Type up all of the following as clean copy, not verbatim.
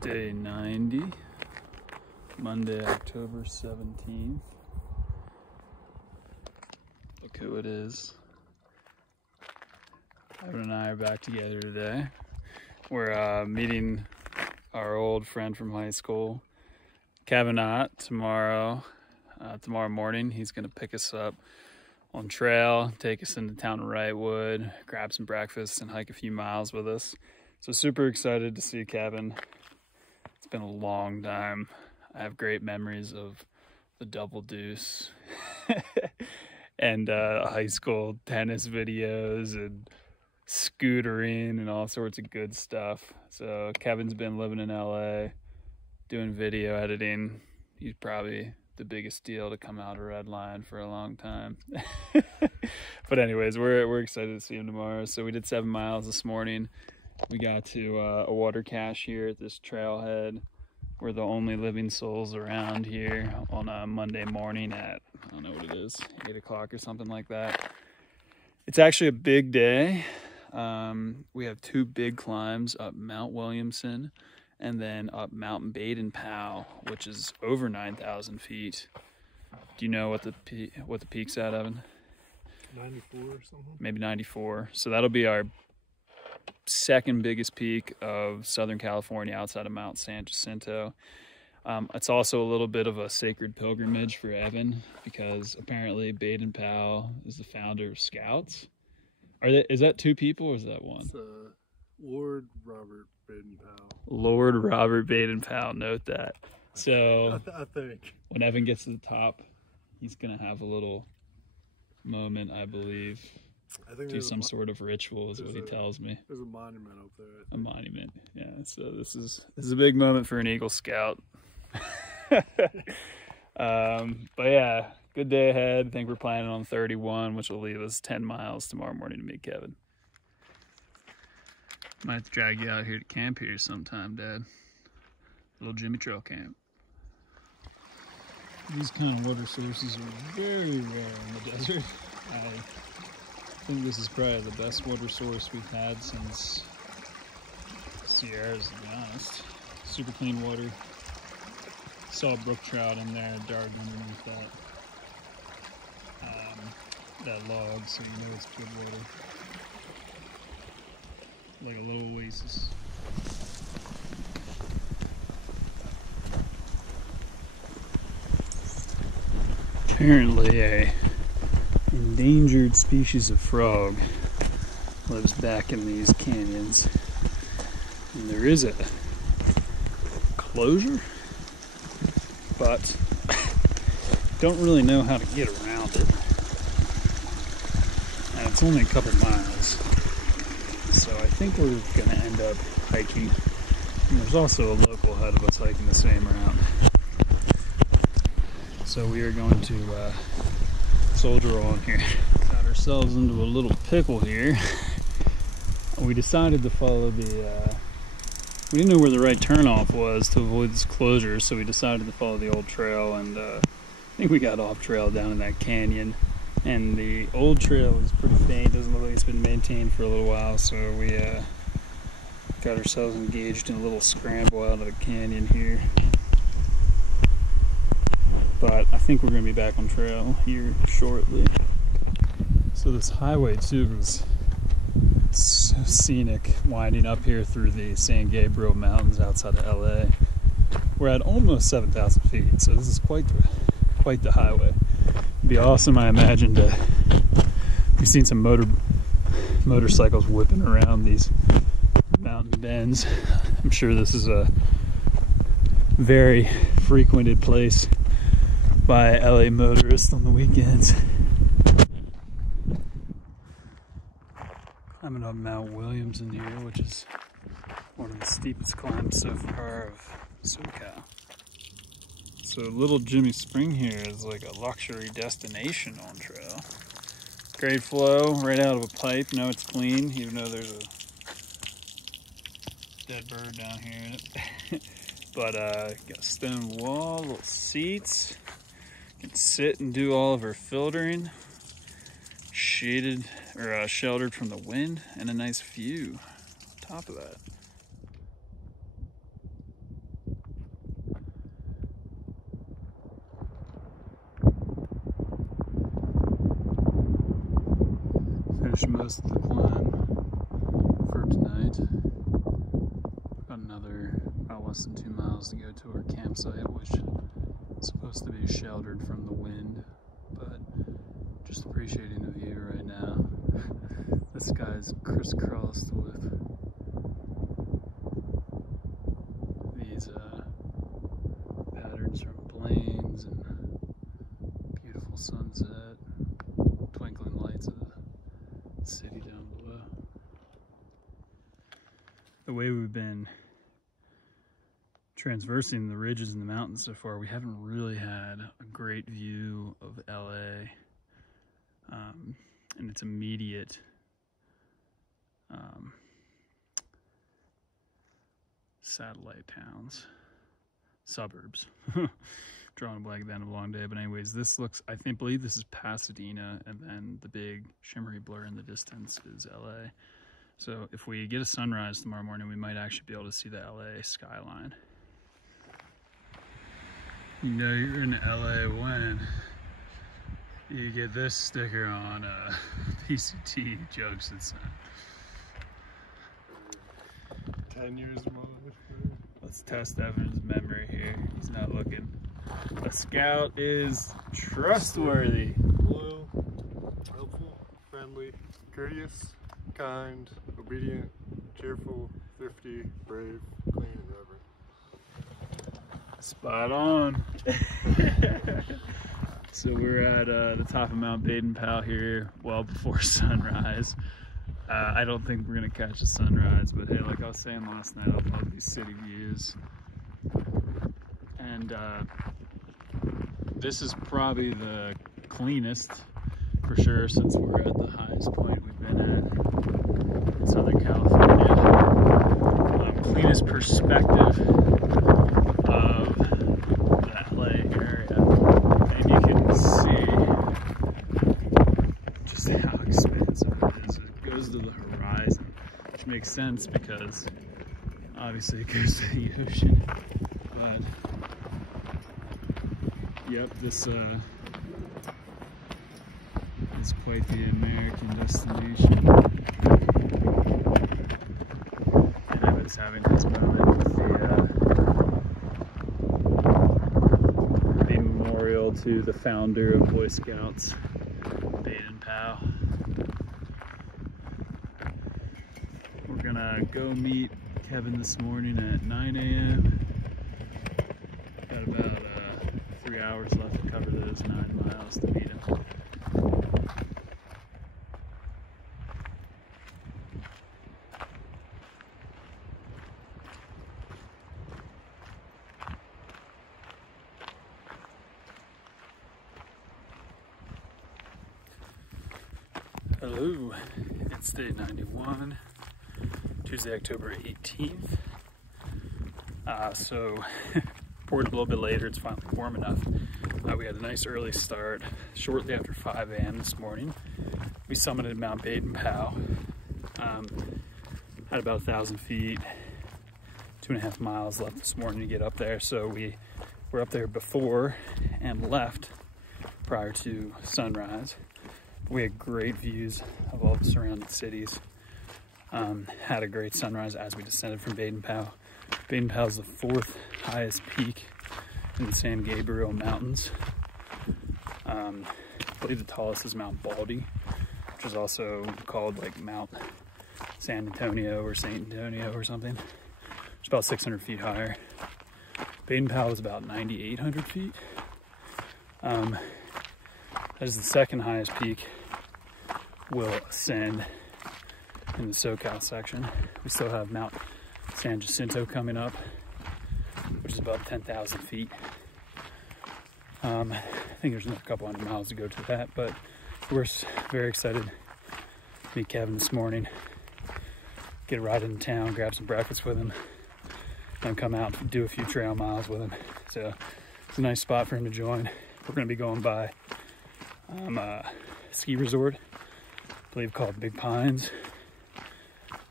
Day 90, Monday, October 17th. Look who it is. Evan and I are back together today. We're meeting our old friend from high school, Kevin, tomorrow morning. He's gonna pick us up on trail, take us into town of Wrightwood, grab some breakfast, and hike a few miles with us. So super excited to see Kevin. It's been a long time. I have great memories of the Double Deuce and high school tennis videos and scootering and all sorts of good stuff. So Kevin's been living in LA, doing video editing. He's probably the biggest deal to come out of Red Line for a long time. But anyways, we're excited to see him tomorrow. So we did 7 miles this morning. We got to a water cache here at this trailhead. We're the only living souls around here on a Monday morning at, I don't know what it is, 8 o'clock or something like that. It's actually a big day. We have 2 big climbs up Mount Williamson and then up Mount Baden-Powell, which is over 9,000 feet. Do you know what the peak's at, Evan? 94 or something? Maybe 94. So that'll be our second biggest peak of Southern California outside of Mount San Jacinto. It's also a little bit of a sacred pilgrimage for Evan because apparently Baden-Powell is the founder of Scouts. Is that 2 people or is that 1? It's Lord Robert Baden-Powell. Lord Robert Baden-Powell, note that. So I think when Evan gets to the top, he's gonna have a little moment, I believe. I think do some sort of ritual is what he tells me. There's a monument up there. A monument, yeah. So this is a big moment for an Eagle Scout. But yeah, good day ahead. I think we're planning on 31, which will leave us 10 miles tomorrow morning to meet Kevin. Might have to drag you out here to camp here sometime, Dad. Little Jimmy Trail camp. These kind of water sources are very rare in the desert. I think this is probably the best water source we've had since Sierras, to be honest. Super clean water. Saw a brook trout in there, darted underneath that log, so you know it's good water. Like a little oasis. Apparently a endangered species of frog lives back in these canyons. And there is a closure, but don't really know how to get around it. And it's only a couple miles. So I think we're gonna end up hiking. And there's also a local ahead of us hiking the same route. So we are going to soldier on here. Got ourselves into a little pickle here. We decided to follow the, we didn't know where the right turnoff was to avoid this closure, so we decided to follow the old trail, and I think we got off trail down in that canyon. And the old trail is pretty faint, doesn't look like it's been maintained for a little while, so we got ourselves engaged in a little scramble out of the canyon here. But I think we're going to be back on trail here shortly. So this highway too is so scenic, winding up here through the San Gabriel Mountains outside of LA. We're at almost 7,000 feet, so this is quite the highway. It'd be awesome, I imagine, we've seen some motorcycles whipping around these mountain bends. I'm sure this is a very frequented place by LA motorists on the weekends. Climbing up Mount Williamson here, which is one of the steepest climbs so far of SoCal. So Little Jimmy Spring here is like a luxury destination on trail. Great flow right out of a pipe. Know it's clean, even though there's a dead bird down here in it. But got a stone wall, little seats. Can sit and do all of our filtering, shaded or sheltered from the wind, and a nice view on top of that. accomplished most of the climb for tonight. Got another about less than 2 miles to go to our campsite, which is supposed to be sheltered from the wind, but just appreciating the view right now. The sky's crisscrossed with these patterns from planes and beautiful sunset, twinkling lights of the city down below. The way we've been transversing the ridges and the mountains so far, we haven't really had a great view of LA and its immediate satellite towns, suburbs. Drawing a blank at the end of a long day, but anyways, this looks, I believe this is Pasadena, and then the big shimmery blur in the distance is LA. So if we get a sunrise tomorrow morning, we might actually be able to see the LA skyline. You know you're in LA when you get this sticker on PCT jokes and stuff. 10 years more. Let's test Evan's memory here. He's not looking. A scout is trustworthy. Loyal, helpful, friendly, courteous, kind, obedient, cheerful, thrifty, brave, clean, and reverent. Spot on. So we're at the top of Mount Baden-Powell here, well before sunrise. I don't think we're gonna catch a sunrise, but hey, like I was saying last night, I love these city views. And this is probably the cleanest, for sure, since we're at the highest point we've been at in Southern California. Cleanest perspective of the LA area. And you can see just how expansive it is. It goes to the horizon, which makes sense because obviously it goes to the ocean. But yep, this is quite the American destination. And Evan's having his moment with the memorial to the founder of Boy Scouts, Baden-Powell. We're gonna go meet Kevin this morning at 9 a.m. Got about 3 hours left to cover those 9 miles to meet him. Hello, it's day 91, Tuesday, October 18th. So reported a little bit later, it's finally warm enough. We had a nice early start shortly after 5 a.m. this morning. We summited Mount Baden-Powell, had about 1,000 feet, 2.5 miles left this morning to get up there. So we were up there before and left prior to sunrise. We had great views of all the surrounding cities. Had a great sunrise as we descended from Baden-Powell. Baden-Powell is the 4th highest peak in the San Gabriel Mountains. I believe the tallest is Mount Baldy, which is also called like Mount San Antonio or Saint Antonio or something. It's about 600 feet higher. Baden-Powell is about 9,800 feet. That is the 2nd highest peak we'll ascend in the SoCal section. We still have Mount San Jacinto coming up, which is about 10,000 feet. I think there's another couple hundred miles to go to that, but we're very excited to meet Kevin this morning, get a ride into town, grab some breakfast with him, and come out and do a few trail miles with him. So it's a nice spot for him to join. We're going to be going by a ski resort, I believe called Big Pines.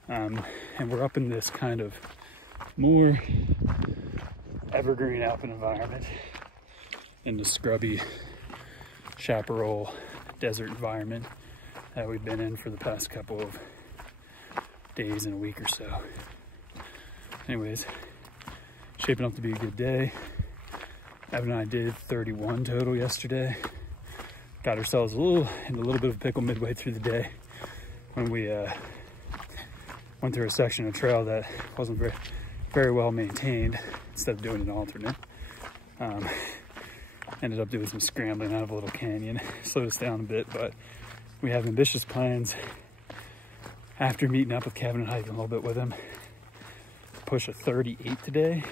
And we're up in this kind of more evergreen alpine environment in the scrubby chaparral desert environment that we've been in for the past couple of days and a week or so. Anyways, shaping up to be a good day. Evan and I did 31 total yesterday. Got ourselves in a little bit of a pickle midway through the day when we went through a section of trail that wasn't very well maintained. Instead of doing an alternate, ended up doing some scrambling out of a little canyon. Slowed us down a bit, but we have ambitious plans after meeting up with Kevin and hiking a little bit with him. Push a 38 today.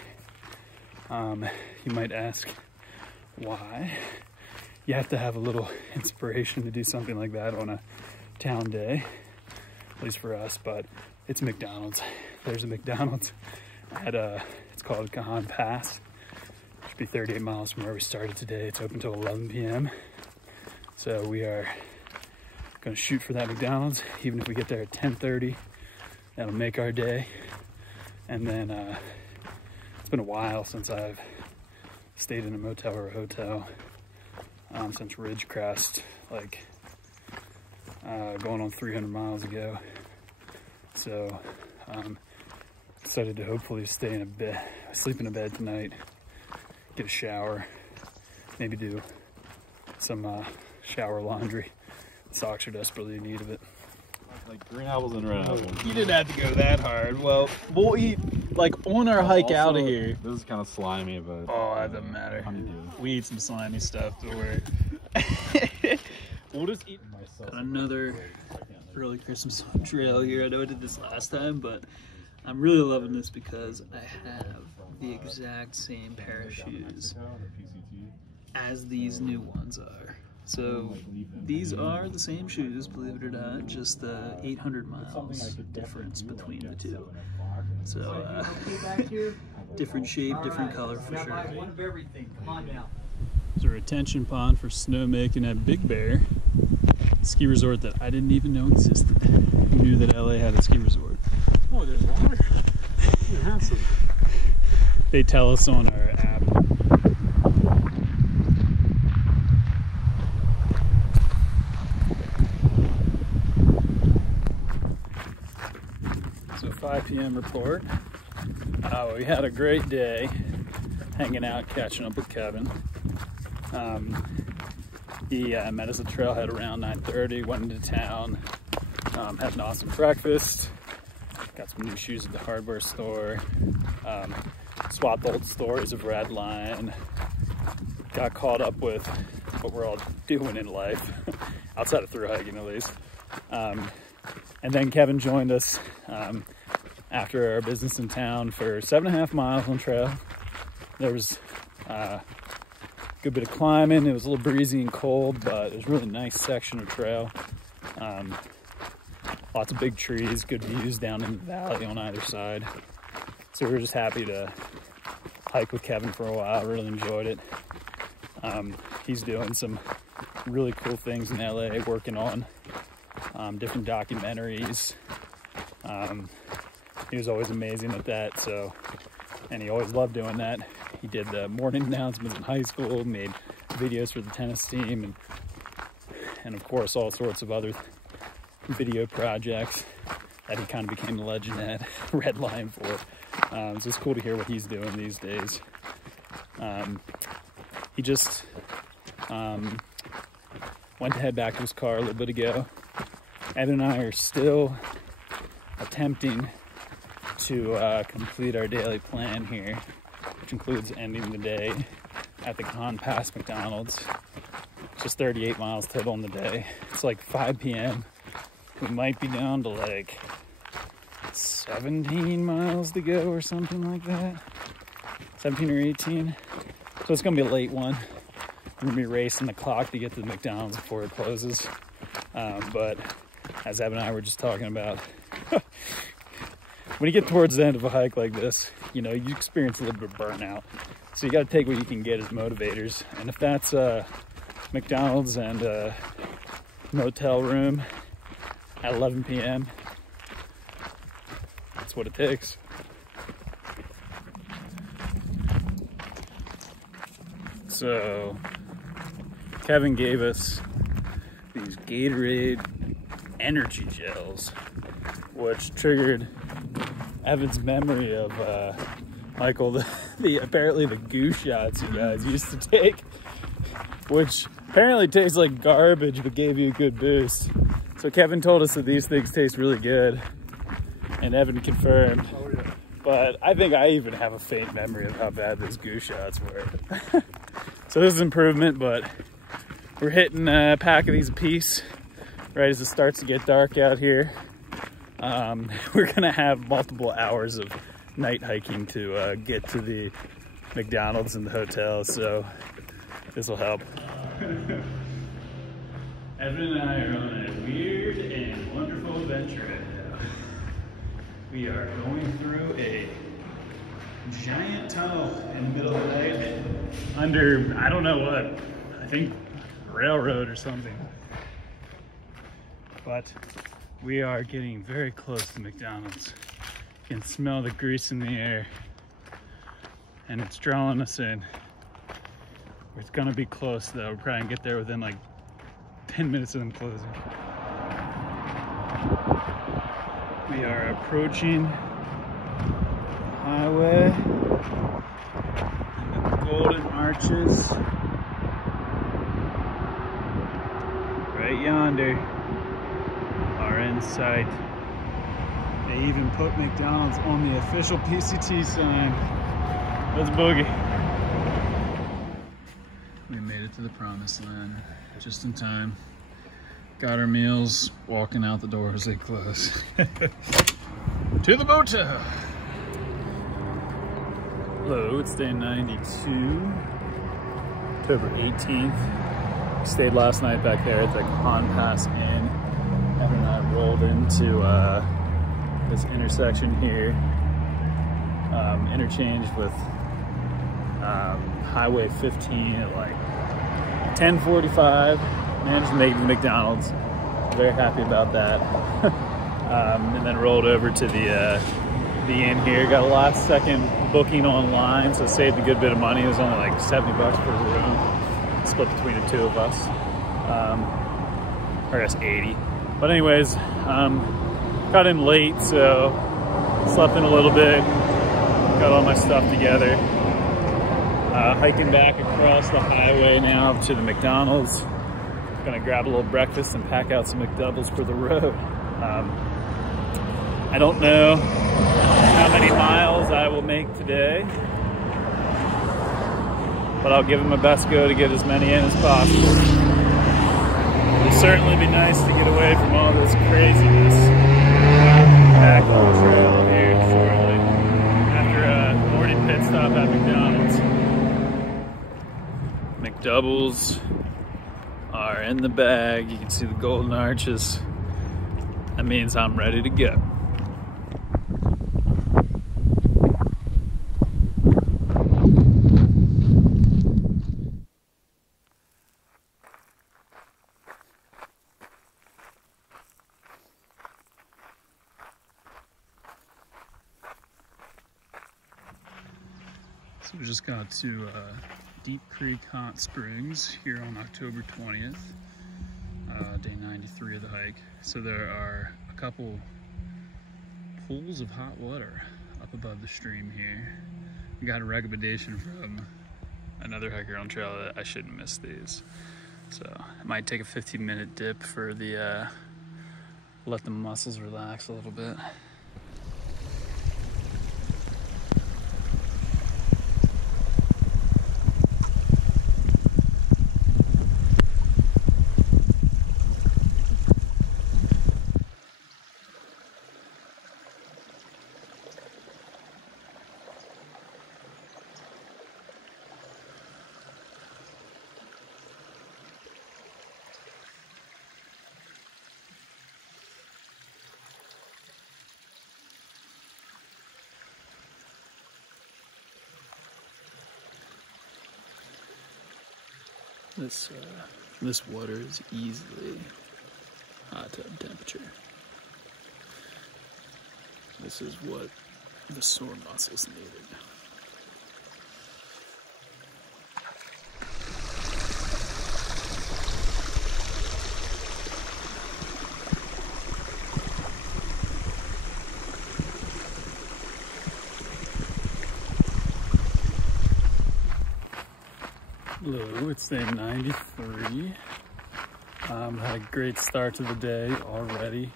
You might ask why. You have to have a little inspiration to do something like that on a town day, at least for us, but it's McDonald's. There's a McDonald's at it's called Kahan Pass. It should be 38 miles from where we started today. It's open till 11 p.m. So we are gonna shoot for that McDonald's, even if we get there at 10:30. That'll make our day. And then it's been a while since I've stayed in a motel or a hotel since Ridgecrest, like going on 300 miles ago. So decided to hopefully stay in a bed, sleep in a bed tonight, get a shower, maybe do some shower laundry. Socks are desperately in need of it. Like green apples and red apples. You didn't have to go that hard. Well, we'll eat like on our hike out of here. This is kind of slimy, but Oh, that doesn't matter. We eat some slimy stuff to where we'll just eat another early Christmas trail here. I know I did this last time, but I'm really loving this because I have the exact same pair of shoes as these new ones are. So these are the same shoes, believe it or not, just 800 miles difference between the two. So different shape, different color for sure. There's a retention pond for snowmaking at Big Bear, ski resort that I didn't even know existed. Who knew that LA had a ski resort? oh, there's water. They tell us on our app. So 5 p.m. report. We had a great day hanging out, catching up with Kevin. He met us at trailhead around 9:30, went into town, had an awesome breakfast, got some new shoes at the hardware store, swapped old stories of Red Line, got caught up with what we're all doing in life, outside of through hiking at least. And then Kevin joined us after our business in town for 7.5 miles on trail. There was a good bit of climbing. It was a little breezy and cold, but it was a really nice section of trail. Lots of big trees, good views down in the valley on either side. So we were just happy to hike with Kevin for a while. Really enjoyed it. He's doing some really cool things in LA, working on different documentaries. He was always amazing at that, and he always loved doing that. He did the morning announcements in high school, made videos for the tennis team, and of course all sorts of other video projects that he kind of became a legend at Red Line for. So it's cool to hear what he's doing these days. He just went to head back to his car a little bit ago. Evan and I are still attempting to complete our daily plan here, which includes ending the day at the Kahan Pass McDonald's. Just 38 miles total in the day. It's like 5 p.m. We might be down to like 17 miles to go or something like that. 17 or 18. So it's gonna be a late one. I'm gonna be racing the clock to get to the McDonald's before it closes. But as Evan and I were just talking about, when you get towards the end of a hike like this, you know, you experience a little bit of burnout. So you got to take what you can get as motivators. And if that's McDonald's and motel room at 11 p.m., that's what it takes. So Kevin gave us these Gatorade energy gels, which triggered Evan's memory of Michael, apparently the goo shots you guys used to take, which apparently tastes like garbage but gave you a good boost. So Kevin told us that these things taste really good, and Evan confirmed. Oh yeah. But I think I even have a faint memory of how bad those goo shots were. So this is improvement, but we're hitting a pack of these a piece right as it starts to get dark out here. We're gonna have multiple hours of night hiking to get to the McDonald's and the hotel, so this will help. Evan and I are on a weird and wonderful adventure right now. We are going through a giant tunnel in the middle of the night under, I don't know what, I think railroad or something. But we are getting very close to McDonald's. You can smell the grease in the air, and it's drawing us in. It's gonna be close though. We're probably gonna get there within like 10 minutes of them closing. We are approaching the highway and the golden arches right yonder are in sight. They even put McDonald's on the official PCT sign. Let's boogie. We made it to the promised land just in time. Got our meals, walking out the door as they close. To the motel. Hello, it's day 92, October 18th. We stayed last night back there at the Pond Pass Inn. Evan and I rolled into this intersection here, interchanged with Highway 15 at like 10:45. Managed to make it to McDonald's. Very happy about that. And then rolled over to the inn here. Got a last second booking online, so saved a good bit of money. It was only like $70 per room, split between the two of us. Or I guess 80. But anyways, got in late, so slept in a little bit. Got all my stuff together. Hiking back across the highway now to the McDonald's. Gonna grab a little breakfast and pack out some McDoubles for the road. I don't know how many miles I will make today, but I'll give it my best go to get as many in as possible. It'll certainly be nice to get away from all this craziness back on the trail here shortly after a morning pit stop at McDonald's. McDoubles are in the bag. You can see the golden arches. That means I'm ready to go. So we just got to Deep Creek Hot Springs here on October 20th, day 93 of the hike. So there are a couple pools of hot water up above the stream here. We got a recommendation from another hiker on trail that I shouldn't miss these. So I might take a 15-minute dip for the, let the muscles relax a little bit. This water is easily hot tub temperature. This is what the sore muscles needed. Hello, it's day 93. Had a great start to the day already.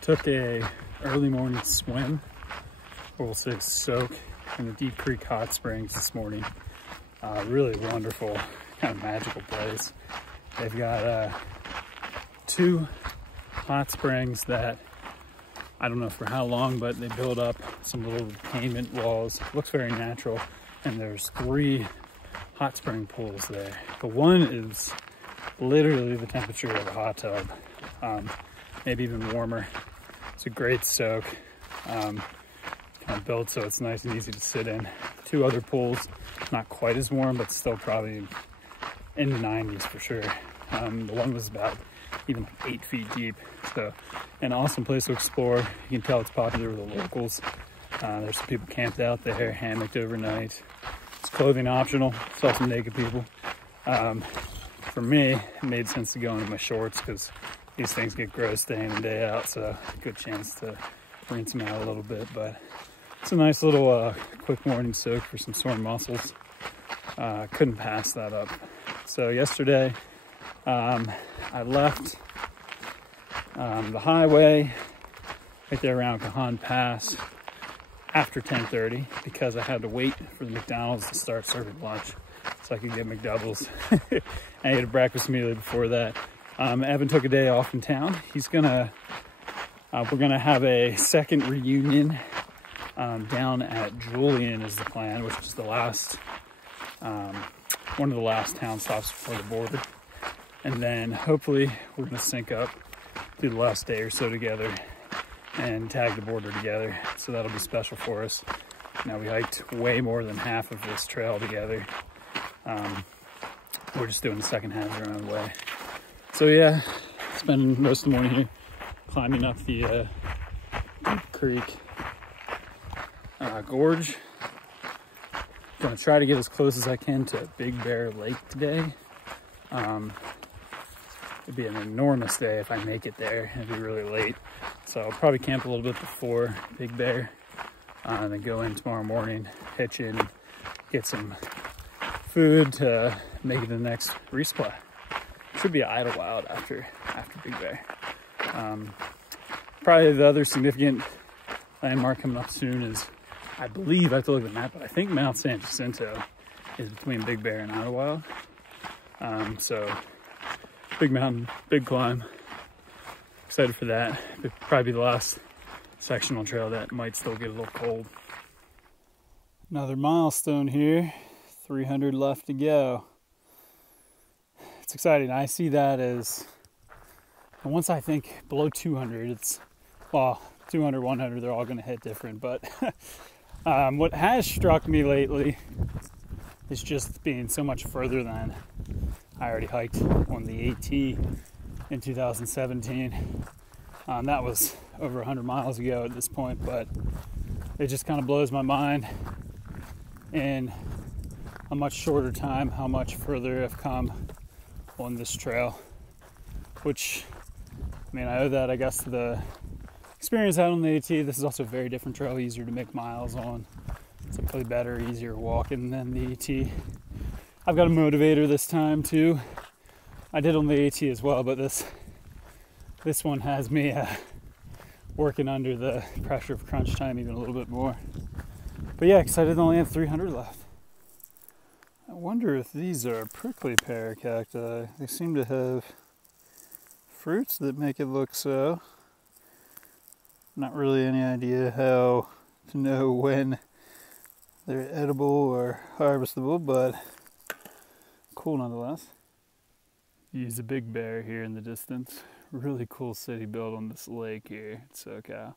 Took a early morning swim, or we'll say soak, in the Deep Creek Hot Springs this morning. Really wonderful, kind of magical place. They've got 2 hot springs that I don't know for how long, but they build up some little pavement walls. Looks very natural, and there's 3 hot spring pools there. The one is literally the temperature of a hot tub, maybe even warmer. It's a great soak, kind of built so it's nice and easy to sit in. 2 other pools, not quite as warm, but still probably in the 90s for sure. The one was about even 8 feet deep, so an awesome place to explore. You can tell it's popular with the locals. There's some people camped out there, hammocked overnight. It's clothing optional. Saw some naked people. For me, it made sense to go into my shorts because these things get gross day in and day out, so good chance to rinse them out a little bit. But it's a nice little quick morning soak for some sore muscles. Couldn't pass that up. So yesterday, I left the highway right there around Cajon Pass after 10:30 because I had to wait for the McDonald's to start serving lunch so I could get McDoubles. I ate a breakfast immediately before that. Evan took a day off in town. He's gonna, we're gonna have a second reunion down at Julian is the plan, which is the last, one of the last town stops before the border. And then hopefully we're gonna sync up through the last day or so together and tag the border together. So that'll be special for us. Now we hiked way more than half of this trail together. We're just doing the second half our own way. So yeah, spending most of the morning here climbing up the Deep Creek Gorge. Gonna try to get as close as I can to Big Bear Lake today. It'd be an enormous day if I make it there. It'd be really late. So I'll probably camp a little bit before Big Bear, and then go in tomorrow morning, hitch in, get some food to make it the next resupply. Should be Idlewild after Big Bear. Probably the other significant landmark coming up soon is, I believe, I have to look at the map, but I think Mount San Jacinto is between Big Bear and Idlewild. So big mountain, big climb. Excited for that. It'll probably be the last sectional trail that might still get a little cold. Another milestone here, 300 left to go. It's exciting. I see that as, once I think below 200, it's, well, 200, 100, they're all going to hit different. But what has struck me lately is just being so much further than I already hiked on the AT in 2017. That was over 100 miles ago at this point, but it just kind of blows my mind in a much shorter time how much further I've come on this trail, which, I mean, I owe that, I guess, to the experience out on the AT. This is also a very different trail, easier to make miles on. It's typically better, easier walking than the AT. I've got a motivator this time too. I did on the AT as well, but this one has me working under the pressure of crunch time even a little bit more. But yeah, excited to only have 300 left. I wonder if these are prickly pear cacti. They seem to have fruits that make it look so. Not really any idea how to know when they're edible or harvestable, but cool nonetheless. Use a Big Bear here in the distance. Really cool city built on this lake here in SoCal.